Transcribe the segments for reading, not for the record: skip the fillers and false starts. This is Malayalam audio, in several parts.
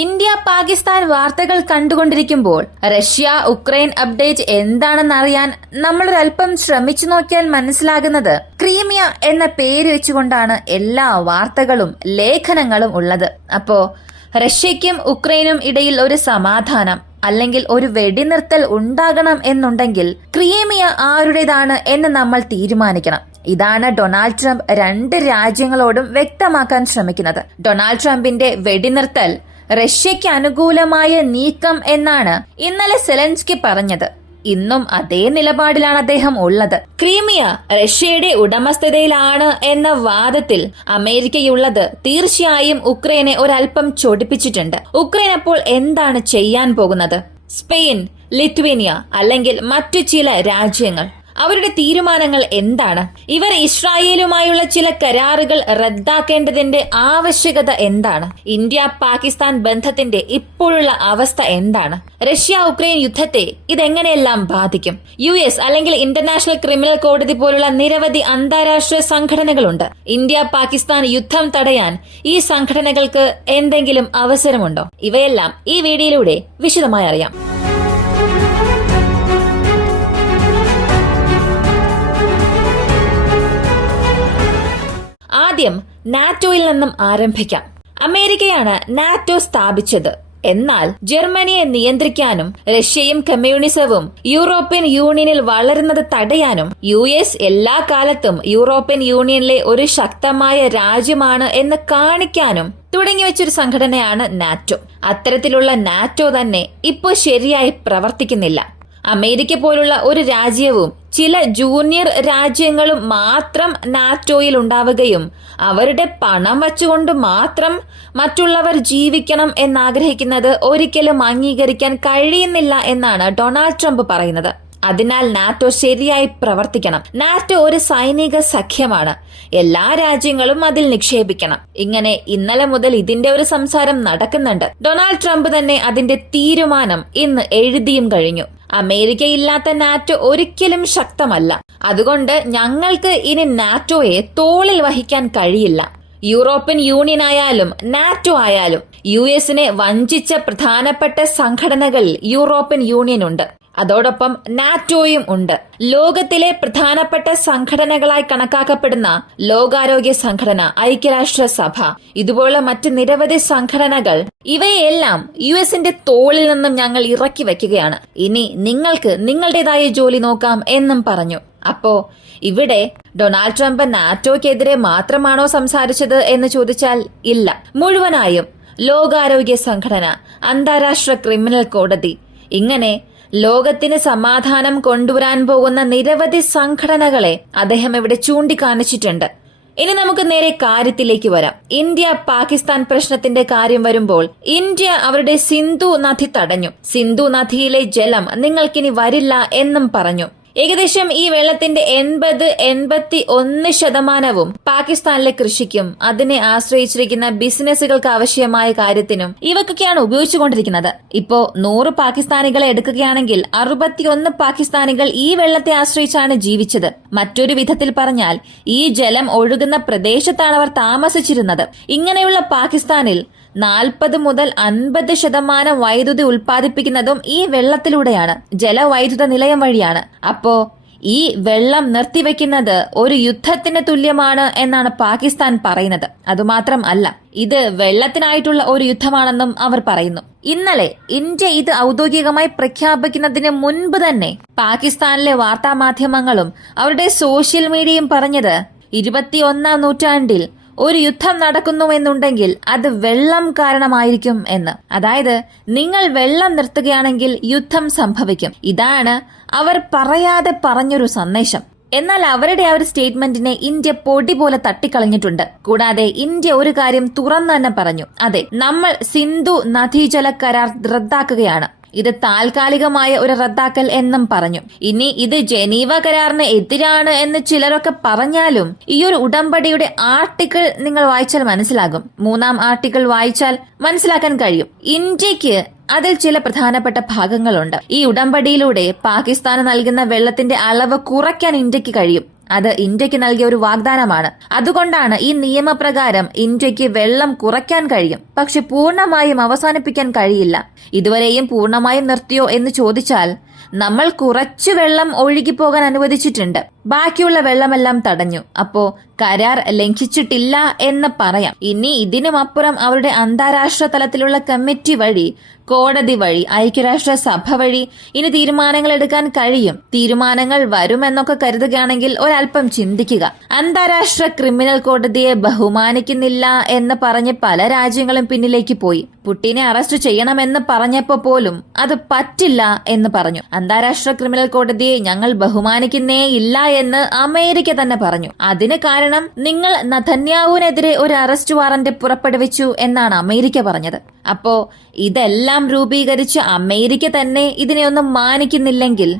ഇന്ത്യ പാകിസ്ഥാൻ വാർത്തകൾ കണ്ടുകൊണ്ടിരിക്കുമ്പോൾ റഷ്യ ഉക്രൈൻ അപ്ഡേറ്റ് എന്താണെന്നറിയാൻ നമ്മളൊരൽപ്പം ശ്രമിച്ചു നോക്കിയാൽ മനസ്സിലാകുന്നത് ക്രീമിയ എന്ന പേര് വെച്ചുകൊണ്ടാണ് എല്ലാ വാർത്തകളും ലേഖനങ്ങളും ഉള്ളത്. അപ്പോ റഷ്യയ്ക്കും ഉക്രൈനും ഇടയിൽ ഒരു സമാധാനം അല്ലെങ്കിൽ ഒരു വെടിനിർത്തൽ ഉണ്ടാകണം എന്നുണ്ടെങ്കിൽ ക്രീമിയ ആരുടേതാണ് എന്ന് നമ്മൾ തീരുമാനിക്കണം. ഇതാണ് ഡൊണാൾഡ് ട്രംപ് രണ്ട് രാജ്യങ്ങളോടും വ്യക്തമാക്കാൻ ശ്രമിക്കുന്നത്. ഡൊണാൾഡ് ട്രംപിന്റെ വെടിനിർത്തൽ റഷ്യയ്ക്ക് അനുകൂലമായ നീക്കം എന്നാണ് ഇന്നലെ സെലൻസ്കി പറഞ്ഞത്. ഇന്നും അതേ നിലപാടിലാണ് അദ്ദേഹം ഉള്ളത്. ക്രീമിയ റഷ്യയുടെ ഉടമസ്ഥതയിലാണ് എന്ന വാദത്തിൽ അമേരിക്കയുള്ളത് തീർച്ചയായും ഉക്രൈനെ ഒരൽപ്പം ചൊടിപ്പിച്ചിട്ടുണ്ട്. ഉക്രൈൻ അപ്പോൾ എന്താണ് ചെയ്യാൻ പോകുന്നത്? സ്പെയിൻ, ലിത്വേനിയ അല്ലെങ്കിൽ മറ്റു ചില രാജ്യങ്ങൾ അവരുടെ തീരുമാനങ്ങൾ എന്താണ്? ഇവർ ഇസ്രായേലുമായുള്ള ചില കരാറുകൾ റദ്ദാക്കേണ്ടതിന്റെ ആവശ്യകത എന്താണ്? ഇന്ത്യ പാകിസ്ഥാൻ ബന്ധത്തിന്റെ ഇപ്പോഴുള്ള അവസ്ഥ എന്താണ്? റഷ്യ ഉക്രൈൻ യുദ്ധത്തെ ഇതെങ്ങനെയെല്ലാം ബാധിക്കും? US അല്ലെങ്കിൽ ഇന്റർനാഷണൽ ക്രിമിനൽ കോടതി പോലുള്ള നിരവധി അന്താരാഷ്ട്ര സംഘടനകളുണ്ട്. ഇന്ത്യ പാകിസ്ഥാൻ യുദ്ധം തടയാൻ ഈ സംഘടനകൾക്ക് എന്തെങ്കിലും അവസരമുണ്ടോ? ഇവയെല്ലാം ഈ വീഡിയോയിലൂടെ വിശദമായി അറിയാം. ആദ്യം നാറ്റോയിൽ നിന്നും ആരംഭിക്കാം. അമേരിക്കയാണ് നാറ്റോ സ്ഥാപിച്ചത്. എന്നാൽ ജർമ്മനിയെ നിയന്ത്രിക്കാനും റഷ്യയും കമ്മ്യൂണിസവും യൂറോപ്യൻ യൂണിയനിൽ വളരുന്നത് തടയാനും US എല്ലാ കാലത്തും യൂറോപ്യൻ യൂണിയനിലെ ഒരു ശക്തമായ രാജ്യമാണ് എന്ന് കാണിക്കാനും തുടങ്ങിവെച്ചൊരു സംഘടനയാണ് നാറ്റോ. അത്തരത്തിലുള്ള നാറ്റോ തന്നെ ഇപ്പോൾ ശരിയായി പ്രവർത്തിക്കുന്നില്ല. അമേരിക്ക പോലുള്ള ഒരു രാജ്യവും ചില ജൂനിയർ രാജ്യങ്ങളും മാത്രം നാറ്റോയിൽ ഉണ്ടാവുകയും അവരുടെ പണം വച്ചുകൊണ്ട് മാത്രം മറ്റുള്ളവർ ജീവിക്കണം എന്നാഗ്രഹിക്കുന്നത് ഒരിക്കലും അംഗീകരിക്കാൻ കഴിയുന്നില്ല എന്നാണ് ഡൊണാൾഡ് ട്രംപ് പറയുന്നത്. അതിനാൽ നാറ്റോ ശരിയായി പ്രവർത്തിക്കണം. നാറ്റോ ഒരു സൈനിക സഖ്യമാണ്. എല്ലാ രാജ്യങ്ങളും അതിൽ നിക്ഷേപിക്കണം. ഇങ്ങനെ ഇന്നലെ മുതൽ ഇതിന്റെ ഒരു സംസാരം നടക്കുന്നുണ്ട്. ഡൊണാൾഡ് ട്രംപ് തന്നെ അതിന്റെ തീരുമാനം ഇന്ന് എഴുതിയും കഴിഞ്ഞു. അമേരിക്കയില്ലാത്ത നാറ്റോ ഒരിക്കലും ശക്തമല്ല. അതുകൊണ്ട് ഞങ്ങൾക്ക് ഇനി നാറ്റോയെ തോളിൽ വഹിക്കാൻ കഴിയില്ല. യൂറോപ്യൻ യൂണിയൻ ആയാലും നാറ്റോ ആയാലും US-നെ വഞ്ചിച്ച പ്രധാനപ്പെട്ട സംഘടനകളിൽ യൂറോപ്യൻ യൂണിയൻ ഉണ്ട്. അതോടൊപ്പം നാറ്റോയും ഉണ്ട്. ലോകത്തിലെ പ്രധാനപ്പെട്ട സംഘടനകളായി കണക്കാക്കപ്പെടുന്ന ലോകാരോഗ്യ സംഘടന, ഐക്യരാഷ്ട്രസഭ, ഇതുപോലുള്ള മറ്റ് നിരവധി സംഘടനകൾ, ഇവയെല്ലാം US-ന്റെ തോളിൽ നിന്നും ഞങ്ങൾ ഇറക്കി വെക്കുകയാണ്. ഇനി നിങ്ങൾക്ക് നിങ്ങളുടേതായ ജോലി നോക്കാം എന്നും പറഞ്ഞു. അപ്പോ ഇവിടെ ഡൊണാൾഡ് ട്രംപ് നാറ്റോയ്ക്കെതിരെ മാത്രമാണോ സംസാരിച്ചത് എന്ന് ചോദിച്ചാൽ ഇല്ല. മുഴുവനായും ലോകാരോഗ്യ സംഘടന, അന്താരാഷ്ട്ര ക്രിമിനൽ കോടതി, ഇങ്ങനെ ലോകത്തിന് സമാധാനം കൊണ്ടുവരാൻ പോകുന്ന നിരവധി സംഘടനകളെ അദ്ദേഹം ഇവിടെ ചൂണ്ടിക്കാണിച്ചിട്ടുണ്ട്. ഇനി നമുക്ക് നേരെ കാര്യത്തിലേക്ക് വരാം. ഇന്ത്യ പാകിസ്ഥാൻ പ്രശ്നത്തിന്റെ കാര്യം വരുമ്പോൾ ഇന്ത്യ അവരുടെ സിന്ധു നദി തടഞ്ഞു. സിന്ധു നദിയിലെ ജലം നിങ്ങൾക്കിനി വരില്ല എന്നും പറഞ്ഞു. ഏകദേശം ഈ വെള്ളത്തിന്റെ 81% പാകിസ്ഥാനിലെ കൃഷിക്കും അതിനെ ആശ്രയിച്ചിരിക്കുന്ന ബിസിനസ്സുകൾക്ക് ആവശ്യമായ കാര്യത്തിനും ഇവക്കൊക്കെയാണ് ഉപയോഗിച്ചുകൊണ്ടിരിക്കുന്നത്. ഇപ്പോ 100 പാകിസ്ഥാനികളെ എടുക്കുകയാണെങ്കിൽ 61 പാകിസ്ഥാനികൾ ഈ വെള്ളത്തെ ആശ്രയിച്ചാണ് ജീവിച്ചത്. മറ്റൊരു വിധത്തിൽ പറഞ്ഞാൽ ഈ ജലം ഒഴുകുന്ന പ്രദേശത്താണ് അവർ താമസിച്ചിരുന്നത്. ഇങ്ങനെയുള്ള പാകിസ്ഥാനിൽ 40 മുതൽ 50% വൈദ്യുതി ഉൽപ്പാദിപ്പിക്കുന്നതും ഈ വെള്ളത്തിലൂടെയാണ്, ജലവൈദ്യുത നിലയം വഴിയാണ്. അപ്പോ ഈ വെള്ളം നിർത്തിവെക്കുന്നത് ഒരു യുദ്ധത്തിന് തുല്യമാണ് എന്നാണ് പാകിസ്ഥാൻ പറയുന്നത്. അതുമാത്രം അല്ല, ഇത് വെള്ളത്തിനായിട്ടുള്ള ഒരു യുദ്ധമാണെന്നും അവർ പറയുന്നു. ഇന്നലെ ഇന്ത്യ ഇത് ഔദ്യോഗികമായി പ്രഖ്യാപിക്കുന്നതിന് മുൻപ് തന്നെ പാകിസ്ഥാനിലെ വാർത്താമാധ്യമങ്ങളും അവരുടെ സോഷ്യൽ മീഡിയയും പറഞ്ഞത് 21ാം നൂറ്റാണ്ടിൽ ഒരു യുദ്ധം നടക്കുന്നുവെന്നുണ്ടെങ്കിൽ അത് വെള്ളം കാരണമായിരിക്കും എന്ന്. അതായത് നിങ്ങൾ വെള്ളം നിർത്തുകയാണെങ്കിൽ യുദ്ധം സംഭവിക്കും. ഇതാണ് അവർ പറയാതെ പറഞ്ഞൊരു സന്ദേശം. എന്നാൽ അവരുടെ ആ ഒരു സ്റ്റേറ്റ്മെന്റിനെ ഇന്ത്യ പൊടി പോലെ തട്ടിക്കളഞ്ഞിട്ടുണ്ട്. കൂടാതെ ഇന്ത്യ ഒരു കാര്യം തുറന്നു തന്നെ പറഞ്ഞു. അതെ, നമ്മൾ സിന്ധു നദീജല കരാർ റദ്ദാക്കുകയാണ്. ഇത് താൽക്കാലികമായ ഒരു റദ്ദാക്കൽ എന്നും പറഞ്ഞു. ഇനി ഇത് ജനീവ കരാറിന് എതിരാണ് എന്ന് ചിലരൊക്കെ പറഞ്ഞാലും ഈ ഒരു ഉടമ്പടിയുടെ ആർട്ടിക്കിൾ നിങ്ങൾ വായിച്ചാൽ മനസ്സിലാകും. 3ാം ആർട്ടിക്കിൾ വായിച്ചാൽ മനസ്സിലാക്കാൻ കഴിയും. ഇന്ത്യക്ക് അതിൽ ചില പ്രധാനപ്പെട്ട ഭാഗങ്ങളുണ്ട്. ഈ ഉടമ്പടിയിലൂടെ പാകിസ്ഥാന് നൽകുന്ന വെള്ളത്തിന്റെ അളവ് കുറയ്ക്കാൻ ഇന്ത്യക്ക് കഴിയും. അത് ഇന്ത്യക്ക് നൽകിയ ഒരു വാഗ്ദാനമാണ്. അതുകൊണ്ടാണ് ഈ നിയമപ്രകാരം ഇന്ത്യക്ക് വെള്ളം കുറയ്ക്കാൻ കഴിയും, പക്ഷെ പൂർണ്ണമായും അവസാനിപ്പിക്കാൻ കഴിയില്ല. ഇതുവരെയും പൂർണ്ണമായും നിർത്തിയോ എന്ന് ചോദിച്ചാൽ നമ്മൾ കുറച്ചു വെള്ളം ഒഴുകിപ്പോകാൻ അനുവദിച്ചിട്ടുണ്ട്, ബാക്കിയുള്ള വെള്ളമെല്ലാം തടഞ്ഞു. അപ്പോ കരാർ ലംഘിച്ചിട്ടില്ല എന്ന് പറയാം. ഇനി ഇതിനുമപ്പുറം അവരുടെ അന്താരാഷ്ട്ര തലത്തിലുള്ള കമ്മിറ്റി വഴി, കോടതി വഴി, ഐക്യരാഷ്ട്ര സഭ വഴി ഇനി തീരുമാനങ്ങൾ എടുക്കാൻ കഴിയും. തീരുമാനങ്ങൾ വരുമെന്നൊക്കെ കരുതുകയാണെങ്കിൽ ഒരല്പം ചിന്തിക്കുക. അന്താരാഷ്ട്ര ക്രിമിനൽ കോടതിയെ ബഹുമാനിക്കുന്നില്ല എന്ന് പറഞ്ഞ് പല രാജ്യങ്ങളും പിന്നിലേക്ക് പോയി. പുടിനെ അറസ്റ്റ് ചെയ്യണമെന്ന് പറഞ്ഞപ്പോ പോലും അത് പറ്റില്ല എന്ന് പറഞ്ഞു. അന്താരാഷ്ട്ര ക്രിമിനൽ കോടതിയെ ഞങ്ങൾ ബഹുമാനിക്കുന്നേ ഇല്ല എന്ന് അമേരിക്ക തന്നെ പറഞ്ഞു. അതിന് കാരണം നിങ്ങൾ നെതന്യാഹുവിനെതിരെ ഒരു അറസ്റ്റ് വാറന്റ് പുറപ്പെടുവിച്ചു എന്നാണ് അമേരിക്ക പറഞ്ഞത്. അപ്പോ ഇതെല്ലാം രൂപീകരിച്ച് അമേരിക്ക തന്നെ ഇതിനെയൊന്നും മാനിക്കുന്നില്ലെങ്കിൽ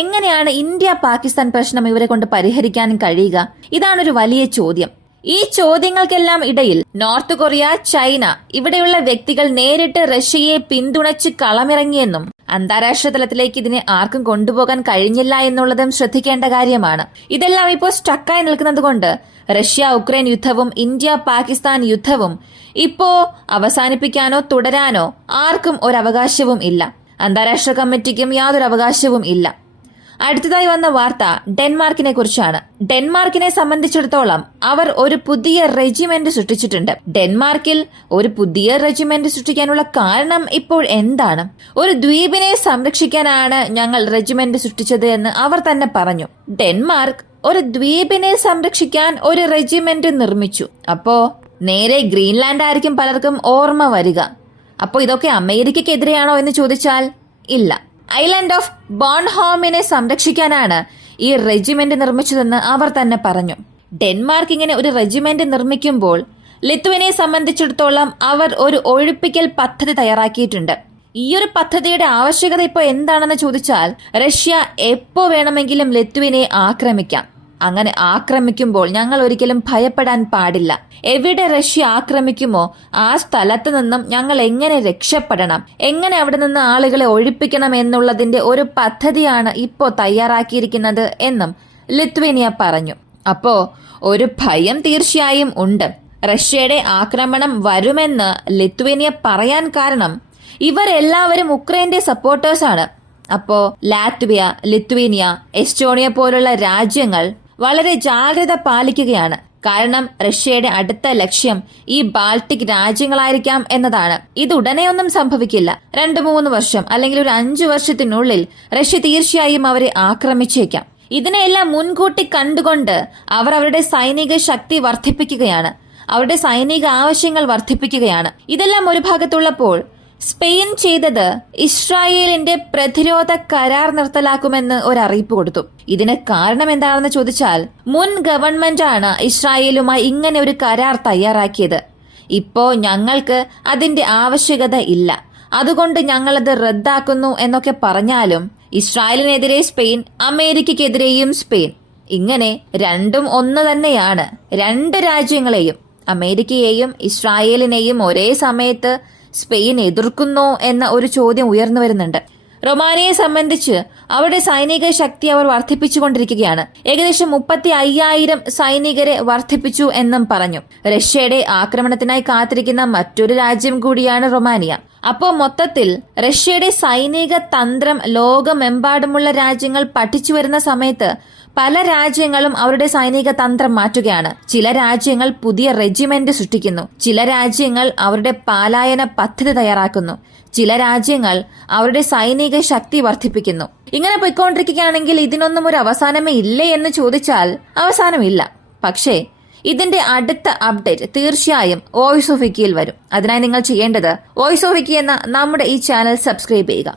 എങ്ങനെയാണ് ഇന്ത്യ പാകിസ്ഥാൻ പ്രശ്നം ഇവരെ കൊണ്ട് പരിഹരിക്കാൻ കഴിയുക? ഇതാണൊരു വലിയ ചോദ്യം. ഈ ചോദ്യങ്ങൾക്കെല്ലാം ഇടയിൽ നോർത്ത് കൊറിയ, ചൈന ഇവിടെയുള്ള വ്യക്തികൾ നേരിട്ട് റഷ്യയെ പിന്തുണച്ച് കളമിറങ്ങിയെന്നും അന്താരാഷ്ട്ര തലത്തിലേക്ക് ഇതിനെ ആർക്കും കൊണ്ടുപോകാൻ കഴിഞ്ഞില്ല എന്നുള്ളതും ശ്രദ്ധിക്കേണ്ട കാര്യമാണ്. ഇതെല്ലാം ഇപ്പോൾ സ്റ്റക്കായി നിൽക്കുന്നത് കൊണ്ട് റഷ്യ ഉക്രൈൻ യുദ്ധവും ഇന്ത്യ പാകിസ്ഥാൻ യുദ്ധവും ഇപ്പോ അവസാനിപ്പിക്കാനോ തുടരാനോ ആർക്കും ഒരു അവകാശവും ഇല്ല. അന്താരാഷ്ട്ര കമ്മിറ്റിക്കും യാതൊരു അവകാശവും ഇല്ല. അടുത്തതായി വന്ന വാർത്ത ഡെൻമാർക്കിനെ കുറിച്ചാണ്. ഡെൻമാർക്കിനെ സംബന്ധിച്ചിടത്തോളം അവർ ഒരു പുതിയ റെജിമെന്റ് സൃഷ്ടിച്ചിട്ടുണ്ട്. ഡെൻമാർക്കിൽ ഒരു പുതിയ റെജിമെന്റ് സൃഷ്ടിക്കാനുള്ള കാരണം ഇപ്പോൾ എന്താണ്? ഒരു ദ്വീപിനെ സംരക്ഷിക്കാനാണ് ഞങ്ങൾ റെജിമെന്റ് സൃഷ്ടിച്ചത് എന്ന് അവർ തന്നെ പറഞ്ഞു. ഡെൻമാർക്ക് ഒരു ദ്വീപിനെ സംരക്ഷിക്കാൻ ഒരു റെജിമെന്റ് നിർമ്മിച്ചു. അപ്പോ നേരെ ഗ്രീൻലാൻഡ് ആയിരിക്കും പലർക്കും ഓർമ്മ വരിക. അപ്പോ ഇതൊക്കെ അമേരിക്കക്കെതിരെയാണോ എന്ന് ചോദിച്ചാൽ ഇല്ല. ഐലൻഡ് ഓഫ് ബോൺഹോമിനെ സംരക്ഷിക്കാനാണ് ഈ റെജിമെന്റ് നിർമ്മിച്ചതെന്ന് അവർ തന്നെ പറഞ്ഞു. ഡെൻമാർക്ക് ഇങ്ങനെ ഒരു റെജിമെന്റ് നിർമ്മിക്കുമ്പോൾ ലിത്വനെ സംബന്ധിച്ചിടത്തോളം അവർ ഒരു ഒഴിപ്പിക്കൽ പദ്ധതി തയ്യാറാക്കിയിട്ടുണ്ട്. ഈ ഒരു പദ്ധതിയുടെ ആവശ്യകത ഇപ്പോൾ എന്താണെന്ന് ചോദിച്ചാൽ റഷ്യ എപ്പോ വേണമെങ്കിലും ലിത്വനെ ആക്രമിക്കാം. അങ്ങനെ ആക്രമിക്കുമ്പോൾ ഞങ്ങൾ ഒരിക്കലും ഭയപ്പെടാൻ പാടില്ല. എവിടെ റഷ്യ ആക്രമിക്കുമോ ആ സ്ഥലത്ത് നിന്നും ഞങ്ങൾ എങ്ങനെ രക്ഷപ്പെടണം, എങ്ങനെ അവിടെ നിന്ന് ആളുകളെ ഒഴിപ്പിക്കണം എന്നുള്ളതിന്റെ ഒരു പദ്ധതിയാണ് ഇപ്പോ തയ്യാറാക്കിയിരിക്കുന്നത് എന്നും ലിത്വേനിയ പറഞ്ഞു. അപ്പോ ഒരു ഭയം തീർച്ചയായും ഉണ്ട്. റഷ്യയുടെ ആക്രമണം വരുമെന്ന് ലിത്വേനിയ പറയാൻ കാരണം ഇവരെല്ലാവരും ഉക്രൈന്റെ സപ്പോർട്ടേഴ്സാണ്. അപ്പോ ലാത്വിയ, ലിത്വേനിയ, എസ്റ്റോണിയ പോലുള്ള രാജ്യങ്ങൾ വളരെ ജാഗ്രത പാലിക്കുകയാണ്. കാരണം റഷ്യയുടെ അടുത്ത ലക്ഷ്യം ഈ ബാൾട്ടിക് രാജ്യങ്ങളായിരിക്കാം എന്നതാണ്. ഇത് ഉടനെയൊന്നും സംഭവിക്കില്ല. 2-3 വർഷം അല്ലെങ്കിൽ ഒരു 5 വർഷത്തിനുള്ളിൽ റഷ്യ തീർച്ചയായും അവരെ ആക്രമിച്ചേക്കാം. ഇതിനെല്ലാം മുൻകൂട്ടി കണ്ടുകൊണ്ട് അവർ അവരുടെ സൈനിക ശക്തി വർദ്ധിപ്പിക്കുകയാണ്, അവരുടെ സൈനിക ആവശ്യങ്ങൾ വർദ്ധിപ്പിക്കുകയാണ്. ഇതെല്ലാം ഒരു ഭാഗത്തുള്ളപ്പോൾ സ്പെയിൻ ചെയ്തത് ഇസ്രായേലിന്റെ പ്രതിരോധ കരാർ നിർത്തലാക്കുമെന്ന് ഒരു അറിയിപ്പ് കൊടുത്തു. ഇതിന് കാരണം എന്താണെന്ന് ചോദിച്ചാൽ മുൻ ഗവൺമെന്റാണ് ഇസ്രായേലുമായി ഇങ്ങനെ ഒരു കരാർ തയ്യാറാക്കിയത്. ഇപ്പോ ഞങ്ങൾക്ക് അതിന്റെ ആവശ്യകത ഇല്ല, അതുകൊണ്ട് ഞങ്ങളത് റദ്ദാക്കുന്നു എന്നൊക്കെ പറഞ്ഞാലും ഇസ്രായേലിനെതിരെ സ്പെയിൻ, അമേരിക്കയ്ക്കെതിരെയും സ്പെയിൻ, ഇങ്ങനെ രണ്ടും ഒന്ന് തന്നെയാണ്. 2 രാജ്യങ്ങളെയും, അമേരിക്കയെയും ഇസ്രായേലിനെയും ഒരേ സമയത്ത് സ്പെയിൻ എതിർക്കുന്നോ എന്ന ഒരു ചോദ്യം ഉയർന്നു വരുന്നുണ്ട്. റൊമാനിയയെ സംബന്ധിച്ച് അവരുടെ സൈനിക ശക്തി അവർ വർദ്ധിപ്പിച്ചുകൊണ്ടിരിക്കുകയാണ്. ഏകദേശം 35,000 സൈനികരെ വർദ്ധിപ്പിച്ചു എന്നും പറഞ്ഞു. റഷ്യയുടെ ആക്രമണത്തിനായി കാത്തിരിക്കുന്ന മറ്റൊരു രാജ്യം കൂടിയാണ് റൊമാനിയ. അപ്പോ മൊത്തത്തിൽ റഷ്യയുടെ സൈനിക തന്ത്രം ലോകമെമ്പാടുമുള്ള രാജ്യങ്ങൾ പഠിച്ചു വരുന്ന സമയത്ത് പല രാജ്യങ്ങളും അവരുടെ സൈനിക തന്ത്രം മാറ്റുകയാണ്. ചില രാജ്യങ്ങൾ പുതിയ റെജിമെന്റ് സൃഷ്ടിക്കുന്നു, ചില രാജ്യങ്ങൾ അവരുടെ പലായന പദ്ധതി തയ്യാറാക്കുന്നു, ചില രാജ്യങ്ങൾ അവരുടെ സൈനിക ശക്തി വർദ്ധിപ്പിക്കുന്നു. ഇങ്ങനെ പോയിക്കൊണ്ടിരിക്കുകയാണെങ്കിൽ ഇതിനൊന്നും ഒരു അവസാനമേ ഇല്ലേ എന്ന് ചോദിച്ചാൽ അവസാനമില്ല. പക്ഷേ ഇതിന്റെ അടുത്ത അപ്ഡേറ്റ് തീർച്ചയായും വോയിസ് ഓഫ് വിക്കിയിൽ വരും. അതിനായി നിങ്ങൾ ചെയ്യേണ്ടത് വോയിസ് ഓഫ് വിക്കി എന്ന നമ്മുടെ ഈ ചാനൽ സബ്സ്ക്രൈബ് ചെയ്യുക.